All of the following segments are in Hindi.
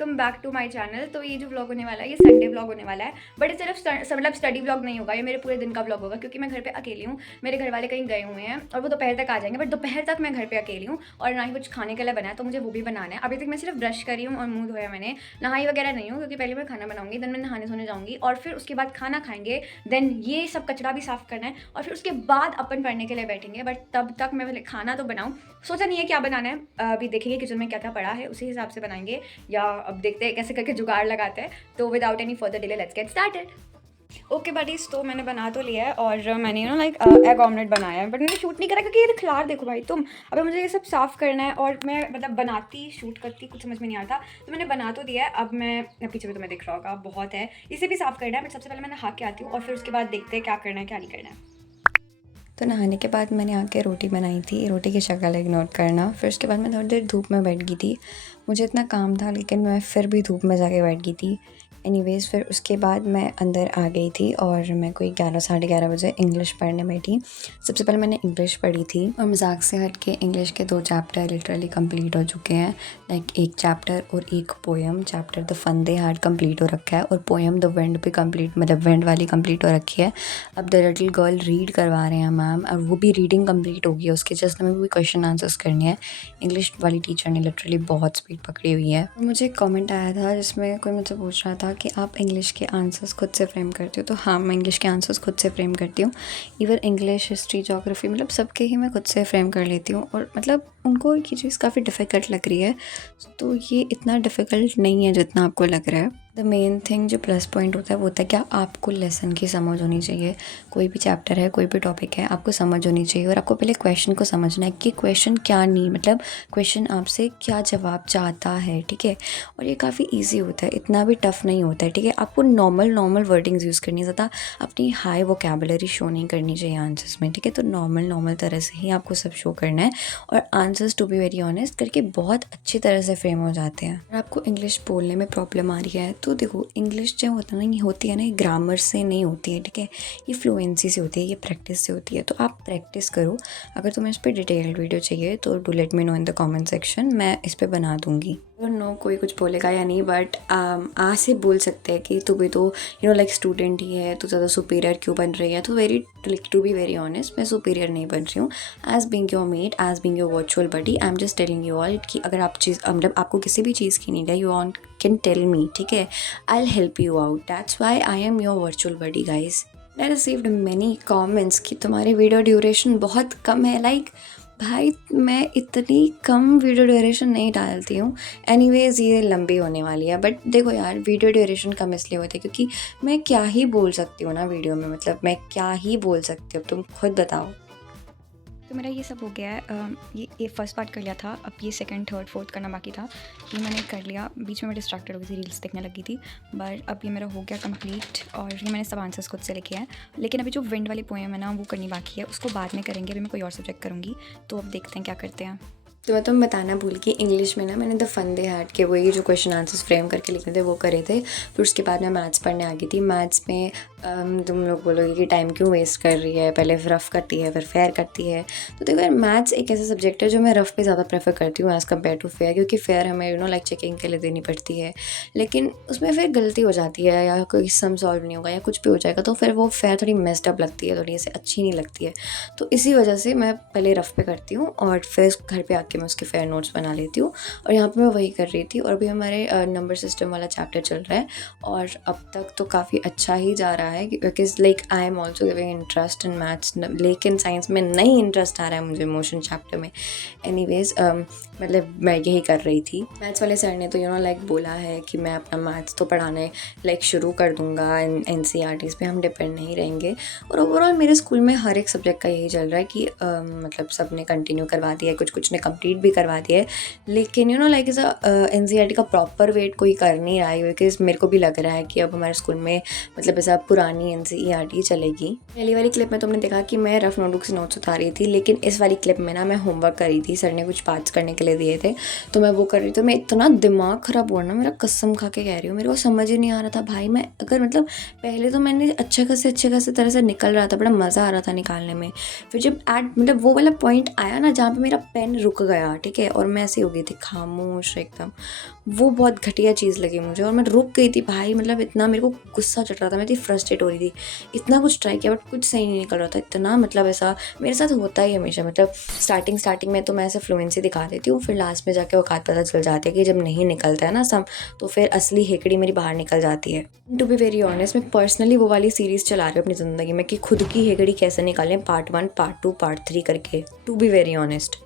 Welcome back to my channel. तो ये जो व्लॉग होने वाला है ये संडे व्लॉग होने वाला है, बट ये सिर्फ मतलब स्टडी व्लॉग नहीं होगा, ये मेरे पूरे दिन का व्लॉग होगा क्योंकि मैं घर पे अकेली हूँ। मेरे घर वाले कहीं गए हुए हैं और वो दोपहर तक आ जाएंगे, बट दोपहर तक मैं घर पे अकेली हूँ और ना ही कुछ खाने के लिए बना है, तो मुझे वो भी बनाना है। अभी तक मैं सिर्फ ब्रश करी हूँ और मुँह धोया मैंने, नहाई वगैरह नहीं हूँ क्योंकि पहले मैं खाना बनाऊंगी, देन मैं नहाने सोने जाऊँगी और फिर उसके बाद खाना खाएंगे, देन ये सब कचरा भी साफ़ करना है और फिर उसके बाद अपन पढ़ने के लिए बैठेंगे। बट तब तक मैं पहले खाना तो बनाऊँ, सोचा नहीं है क्या बनाना है, अभी देखेंगे किचन में क्या क्या पड़ा है उसी हिसाब से बनाएंगे, या अब देखते हैं कैसे करके जुगाड़ लगाते हैं। तो without any further delay let's get started. Okay buddies, तो मैंने बना तो लिया है और मैंने लाइक एग ऑमलेट बनाया है, बट मैंने शूट नहीं करा क्योंकि ये खिलाड़ देखो भाई तुम। अभी मुझे ये सब साफ़ करना है और मैं मतलब बनाती शूट करती कुछ समझ में नहीं आता, तो मैंने बना तो दिया है। अब मैं पीछे भी तुम्हें दिख रहा होगा बहुत है, इसे भी साफ़ करना है, बट सबसे पहले मैं नहा के आती हूँ और फिर उसके बाद देखते हैं क्या करना है क्या नहीं करना है। तो नहाने के बाद मैंने आके रोटी बनाई थी, रोटी की शक्ल इग्नोर करना। फिर उसके बाद मैं थोड़ी देर धूप में बैठ गई थी, मुझे इतना काम था लेकिन मैं फिर भी धूप में जाके बैठ गई थी। एनीवेज़ फिर उसके बाद मैं अंदर आ गई थी और मैं कोई 11 साढ़े 11 बजे इंग्लिश पढ़ने बैठी। सबसे पहले मैंने इंग्लिश पढ़ी थी और मजाक से हट के इंग्लिश के 2 चैप्टर लिटरली कंप्लीट हो चुके हैं। लाइक एक चैप्टर और एक poem, chapter the fun they had complete हो रखा है और पोएम द विंड भी कंप्लीट, मतलब विंड वाली कंप्लीट हो रखी है। अब द लिटिल गर्ल रीड करवा रहे हैं मैम और वो भी रीडिंग कंप्लीट होगी है उसके, जस्ट हमें भी क्वेश्चन आंसर्स करने हैं। इंग्लिश वाली टीचर ने लिटरली बहुत स्पीड पकड़ी हुई है। और मुझे एक कमेंट आया था जिसमें कोई मुझसे पूछ रहा था कि आप इंग्लिश के आंसर्स खुद से फ्रेम करती हो, तो हाँ मैं इंग्लिश के आंसर्स खुद से फ्रेम करती हूँ। इवन इंग्लिश, हिस्ट्री, ज्योग्राफी, मतलब सबके ही मैं खुद से फ्रेम कर लेती हूँ। और मतलब उनको ये चीज़ काफ़ी डिफ़िकल्ट लग रही है, तो ये इतना डिफ़िकल्ट नहीं है जितना आपको लग रहा है। द मेन थिंग जो प्लस पॉइंट होता है वो होता है क्या, आपको लेसन की समझ होनी चाहिए। कोई भी चैप्टर है, कोई भी टॉपिक है, आपको समझ होनी चाहिए और आपको पहले क्वेश्चन को समझना है कि क्वेश्चन क्या नहीं, मतलब क्वेश्चन आपसे क्या जवाब चाहता है, ठीक है। और ये काफ़ी इजी होता है, इतना भी टफ नहीं होता है, ठीक है। आपको नॉर्मल वर्डिंग्स यूज़ करनी है, ज़्यादा अपनी हाई वोकैबुलरी शो नहीं करनी चाहिए आंसर्स में, ठीक है। तो नॉर्मल तरह से ही आपको सब शो करना है और answers to be very honest करके बहुत अच्छी तरह से फ्रेम हो जाते हैं। अगर आपको इंग्लिश बोलने में प्रॉब्लम आ रही है तो देखो, इंग्लिश जो होती है ना, ये ग्रामर से नहीं होती है, ठीक है। ये फ्लुएंसी से होती है, ये प्रैक्टिस से होती है। तो आप प्रैक्टिस करो। अगर तुम्हें इस पर डिटेल्ड वीडियो चाहिए तो do let me know in the comment section, मैं इस पर बना दूँगी। नो कोई कुछ बोलेगा या नहीं, बट आज से बोल सकते हैं कि तू भी तो लाइक स्टूडेंट ही है, तो ज़्यादा सुपीरियर क्यों बन रही है। तो टू बी वेरी ऑनेस्ट, मैं सुपीरियर नहीं बन रही हूँ। As being your mate, as being your virtual buddy, I am just telling you all कि अगर आप मतलब आपको किसी भी चीज़ की नीड है, you on can tell me, ठीक है। I will help you out, that's why I am your virtual buddy guys. I received many comments कि तुम्हारी वीडियो ड्यूरेशन बहुत कम है। लाइक भाई, मैं इतनी कम वीडियो ड्यूरेशन नहीं डालती हूँ। एनीवेज़ ये लंबी होने वाली है, बट देखो यार, वीडियो ड्यूरेशन कम इसलिए होती है क्योंकि मैं क्या ही बोल सकती हूँ ना वीडियो में, मतलब मैं क्या ही बोल सकती हूँ, तुम खुद बताओ। तो मेरा ये सब हो गया है। ये फर्स्ट पार्ट कर लिया था, अब ये सेकंड, थर्ड, फोर्थ करना बाकी था। ये मैंने कर लिया, बीच में मैं डिस्ट्रैक्टेड हो गई थी, रील्स देखने लगी थी, बट अब ये मेरा हो गया कंप्लीट और ये मैंने सब आंसर्स खुद से लिखे हैं। लेकिन अभी जो विंड वाली पोएम है ना, वो करनी बाकी है, उसको बाद में करेंगे, अभी मैं कोई और सब्जेक्ट करूँगी। तो अब देखते हैं क्या करते हैं। तो मैं तुम्हें बताना भूल गई, इंग्लिश में ना मैंने द फन दे हैड के वही जो क्वेश्चन आंसर्स फ्रेम करके लिखे थे वो करे थे। फिर उसके बाद मैं मैथ्स पढ़ने आ गई थी। मैथ्स में तुम लोग बोलोगे कि टाइम क्यों वेस्ट कर रही है, पहले रफ़ करती है फिर फेयर करती है। तो देखो यार, मैथ्स एक ऐसा सब्जेक्ट है जो मैं रफ़ पे ज़्यादा प्रेफर करती हूँ एज़ कम्पेयर टू फेयर, क्योंकि फेयर हमें लाइक चेकिंग के लिए देनी पड़ती है, लेकिन उसमें फिर गलती हो जाती है या कोई सम सॉल्व नहीं होगा या कुछ भी हो जाएगा, तो फिर वो फेयर थोड़ी मेस्ड अप लगती है, थोड़ी ऐसे अच्छी नहीं लगती है। तो इसी वजह से मैं पहले रफ़ पे करती हूँ और फिर घर पे आके मैं उसके फेयर नोट्स बना लेती हूँ। और यहाँ पे मैं वही कर रही थी और अभी हमारे नंबर सिस्टम वाला चैप्टर चल रहा है और अब तक तो काफ़ी अच्छा ही जा रहा है, because like I am also giving interest in maths, लेकिन साइंस में नहीं इंटरेस्ट आ रहा है मुझे मोशन चैप्टर में। एनीवेज मतलब मैं यही कर रही थी। मैथ्स वाले सर ने तो लाइक बोला है कि मैं अपना मैथ्स तो पढ़ाने लाइक शुरू कर दूँगा, NCERTs पे हम डिपेंड नहीं रहेंगे। और ओवरऑल मेरे स्कूल में हर एक सब्जेक्ट का यही चल रहा है कि मतलब सब ने कंटिन्यू करवा दिया है, कुछ ने कंप्लीट भी करवा दिया है, लेकिन लाइक ऐसा NCERT का प्रॉपर वेट कोई कर नहीं रहा है, बिकॉज मेरे को भी लग रहा है कि अब हमारे स्कूल में मतलब ऐसा पुरानी NCERT चलेगी। पहली वाली क्लिप में तुमने देखा कि मैं रफ नोटबुक से नोट्स उतार रही थी, लेकिन इस वाली क्लिप में ना मैं होमवर्क कर रही थी। सर ने कुछ पार्ट्स करने के लिए दिए थे तो मैं वो कर रही थी। मैं इतना दिमाग ख़राब हुआ ना मेरा, कसम खा के कह रही हूँ। मेरे को समझ ही नहीं आ रहा था भाई, मैं अगर मतलब पहले तो मैंने अच्छे खासे तरह से निकल रहा था, बड़ा मज़ा आ रहा था निकालने में। फिर जब मतलब वो वाला पॉइंट आया ना जहाँ पे मेरा पेन रुक गया, ठीक है, और मैं ऐसी हो गई थी खामोश एकदम, वो बहुत घटिया चीज़ लगी मुझे। और मैं रुक गई थी भाई, मतलब इतना मेरे को गुस्सा चढ़ रहा था, मैं इतनी फ्रस्ट्रेट हो रही थी। इतना कुछ ट्राई किया बट कुछ सही नहीं निकल रहा था। इतना मतलब ऐसा मेरे साथ होता ही हमेशा, मतलब स्टार्टिंग में तो मैं ऐसे फ्लुएंसी दिखा देती हूँ, फिर लास्ट में जाके औकात पता चल जाती है कि जब नहीं निकलता है ना सब, तो फिर असली हेकड़ी मेरी बाहर निकल जाती है। टू बी वेरी ऑनेस्ट, मैं पर्सनली वो वाली सीरीज़ चला रही हूँ अपनी ज़िंदगी में कि खुद की हेकड़ी कैसे निकालें, पार्ट 1, पार्ट 2, पार्ट 3 करके। टू बी वेरी ऑनेस्ट,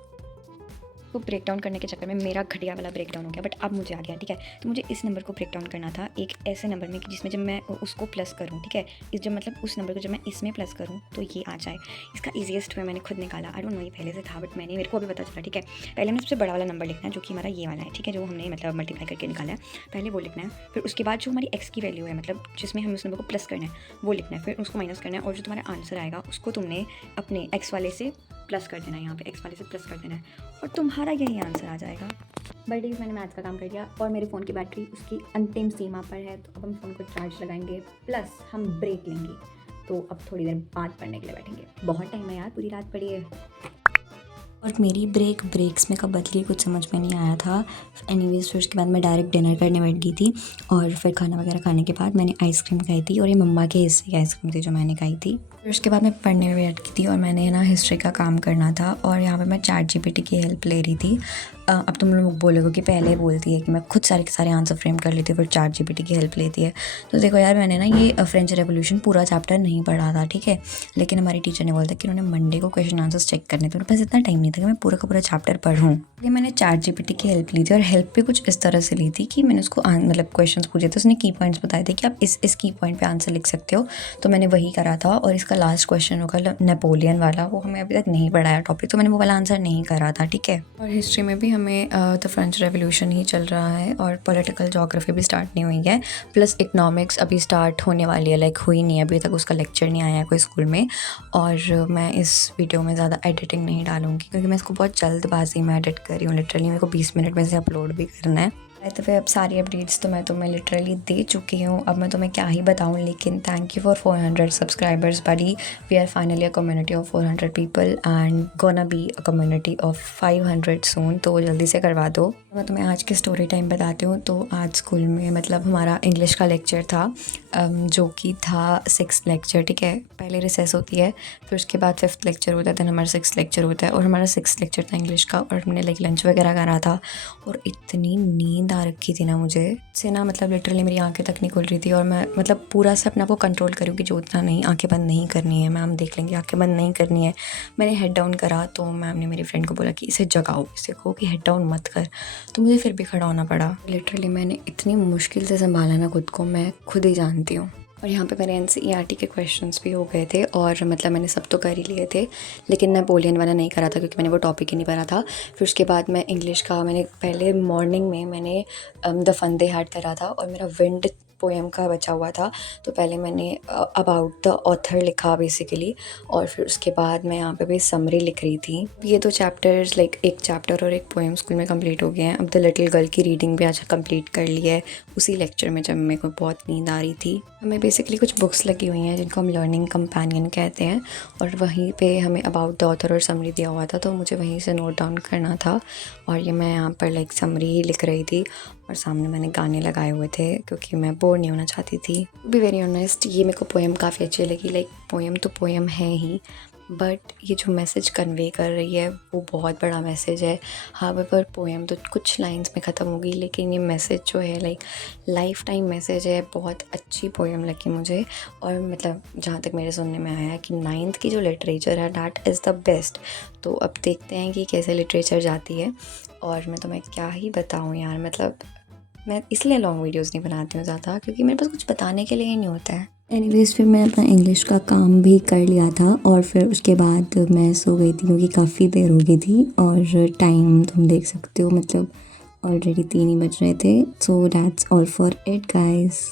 तो ब्रेक डाउन करने के चक्कर में मेरा घटिया वाला ब्रेक डाउन हो गया, बट अब मुझे आ गया, ठीक है। तो मुझे इस नंबर को ब्रेक डाउन करना था एक ऐसे नंबर में कि जिसमें जब मैं उसको प्लस करूँ, ठीक है, इस जब मतलब उस नंबर को जब मैं इसमें प्लस करूँ तो ये आ जाए। इसका ईजीएस्ट वे मैंने खुद निकाला। आई डोंट नो ये पहले से था बट मेरे को अभी पता चला, ठीक है। पहले हमें सबसे बड़ा वाला नंबर लिखना है जो कि हमारा ये वाला है, ठीक है, जो हमने मतलब मल्टीप्लाई करके निकाला है, पहले वो लिखना है। फिर उसके बाद जो हमारी एक्स की वैल्यू है, मतलब जिसमें हम उस नंबर को प्लस करना है वो लिखना है, फिर उसको माइनस करना है, और जो तुम्हारा आंसर आएगा उसको तुमने अपने एक्स वाले से प्लस कर देना है, यहाँ पे एक्स वाले से प्लस कर देना है, और तुम्हारा यही आंसर आ जाएगा। बट मैंने मैथ्स का काम कर दिया और मेरे फ़ोन की बैटरी उसकी अंतिम सीमा पर है, तो अब हम फ़ोन को चार्ज लगाएंगे, प्लस हम ब्रेक लेंगे। तो अब थोड़ी देर बाद पढ़ने के लिए बैठेंगे। बहुत टाइम है यार, पूरी रात पढ़ी है। और मेरी ब्रेक्स में कब बदली कुछ समझ में नहीं आया था। एनीवेज फिर उसके बाद मैं डायरेक्ट डिनर करने बैठ गई थी, और फिर खाना वगैरह खाने के बाद मैंने आइसक्रीम खाई थी, और ये मम्मा के हिस्से की आइसक्रीम थी जो मैंने खाई थी। फिर उसके बाद मैं पढ़ने में बैठ गई थी और मैंने ना हिस्ट्री का काम करना था, और यहाँ पे मैं ChatGPT की हेल्प ले रही थी। अब तुम लोग बोलोगे कि पहले बोलती है कि मैं खुद सारे के सारे आंसर फ्रेम कर लेती हूँ, फिर ChatGPT की हेल्प लेती है। तो देखो यार, मैंने ना ये फ्रेंच रेवोल्यूशन पूरा चैप्टर नहीं पढ़ा था, ठीक है, लेकिन हमारी टीचर ने बोला था कि उन्होंने मंडे को क्वेश्चन आंसर्स चेक करने थे। मेरे पास इतना टाइम नहीं था कि मैं पूरा का पूरा चैप्टर पढ़ूँ, इसलिए मैंने ChatGPT की हेल्प ली थी। और हेल्प भी कुछ इस तरह से ली थी कि मैंने उसको मतलब क्वेश्चन पूछे थे, उसने की पॉइंट्स बताए थे कि आप इस की पॉइंट पे आंसर लिख सकते हो, तो मैंने वही करा था। और इसका लास्ट क्वेश्चन होगा नेपोलियन वाला, वो हमें अभी तक नहीं पढ़ाया टॉपिक, तो मैंने वो वाला आंसर नहीं करा था, ठीक है। और हिस्ट्री में भी हमें द फ्रेंच रेवोल्यूशन ही चल रहा है, और पॉलिटिकल ज्योग्राफी भी स्टार्ट नहीं हुई है, प्लस इकनॉमिक्स अभी स्टार्ट होने वाली है, लाइक हुई नहीं है अभी तक, उसका लेक्चर नहीं आया है कोई स्कूल में। और मैं इस वीडियो में ज़्यादा एडिटिंग नहीं डालूंगी क्योंकि मैं इसको बहुत जल्दबाजी में एडिट कर रही हूँ। लिटरली मेरे को 20 मिनट में से अपलोड भी करना है। तो फिर अब सारी अपडेट्स तो मैं तुम्हें लिटरली दे चुकी हूँ, अब मैं तुम्हें क्या ही बताऊँ। लेकिन thank you for 400 subscribers buddy. We are finally a community of 400 people and gonna be a community of 500 soon, तो जल्दी से करवा दो। मैं तुम्हें आज की स्टोरी टाइम बताती हूँ। तो आज स्कूल में मतलब हमारा इंग्लिश का लेक्चर था, जो कि था 6th लेक्चर, ठीक है। पहले रिसेस होती है, फिर उसके बाद 5th लेक्चर होता है, देन हमारा 6th लेक्चर होता है, और हमारा 6th लेक्चर था इंग्लिश का। और हमने लाइक लंच वगैरह करा था, और इतनी नींद आ रखी थी ना मुझे से ना, मतलब लिटरली मेरी आंखें तक नहीं खुल रही थी। और मैं मतलब पूरा से अपने आप को कंट्रोल करूँ कि जो उतना नहीं, आंखें बंद नहीं करनी है, मैम देख लेंगे, आंखें बंद नहीं करनी है। मैंने हेड डाउन करा तो मैम ने मेरी फ्रेंड को बोला कि इसे जगाओ, इसे कहो कि हेड डाउन मत कर, तो मुझे फिर भी खड़ा होना पड़ा। लिटरली मैंने इतनी मुश्किल से संभाला ना खुद को, मैं खुद ही जानती हूँ। और यहाँ पे मेरे NCERT के क्वेश्चंस भी हो गए थे, और मतलब मैंने सब तो कर ही लिए थे, लेकिन नेपोलियन वाला नहीं करा था क्योंकि मैंने वो टॉपिक ही नहीं पढ़ा था। फिर उसके बाद मैं इंग्लिश का मैंने पहले मॉर्निंग में मैंने द फंदे हार्ट करा था, और मेरा विंड पोएम का बचा हुआ था, तो पहले मैंने अबाउट द ऑथर लिखा बेसिकली, और फिर उसके बाद मैं यहाँ पे भी समरी लिख रही थी। ये दो चैप्टर्स, लाइक एक चैप्टर और एक पोएम स्कूल में कंप्लीट हो गए हैं। अब द लिटिल गर्ल की रीडिंग भी आज कंप्लीट कर ली है उसी लेक्चर में, जब मेरे को बहुत नींद आ रही थी। हमें बेसिकली कुछ बुक्स लगी हुई हैं जिनको हम लर्निंग कंपेनियन कहते हैं, और वहीं पे हमें अबाउट द ऑथर और समरी दिया हुआ था, तो मुझे वहीं से नोट डाउन करना था। और ये मैं यहाँ पर लाइक समरी ही लिख रही थी, और सामने मैंने गाने लगाए हुए थे क्योंकि मैं बोर नहीं होना चाहती थी। टू बी वेरी ऑनेस्ट, ये मेरे को पोएम काफ़ी अच्छी लगी। लाइक पोएम तो पोएम है ही, बट ये जो मैसेज कन्वे कर रही है वो बहुत बड़ा मैसेज है। हाँ, पर पोएम तो कुछ लाइंस में ख़त्म होगी, लेकिन ये मैसेज जो है लाइक लाइफ टाइम मैसेज है। बहुत अच्छी पोएम लगी मुझे, और मतलब जहाँ तक मेरे सुनने में आया है कि 9th की जो लिटरेचर है दैट इज़ द बेस्ट। तो अब देखते हैं कि कैसे लिटरेचर जाती है। और मैं तुम्हें क्या ही बताऊँ यार, मतलब मैं इसलिए लॉन्ग वीडियोस नहीं बनाती हूँ ज़्यादा, क्योंकि मेरे पास कुछ बताने के लिए ही नहीं होता है। एनीवेज फिर मैं अपना इंग्लिश का काम भी कर लिया था, और फिर उसके बाद मैं सो गई थी क्योंकि काफ़ी देर हो गई थी। और टाइम तुम देख सकते हो, मतलब ऑलरेडी 3 ही बज रहे थे। So that's all for it guys.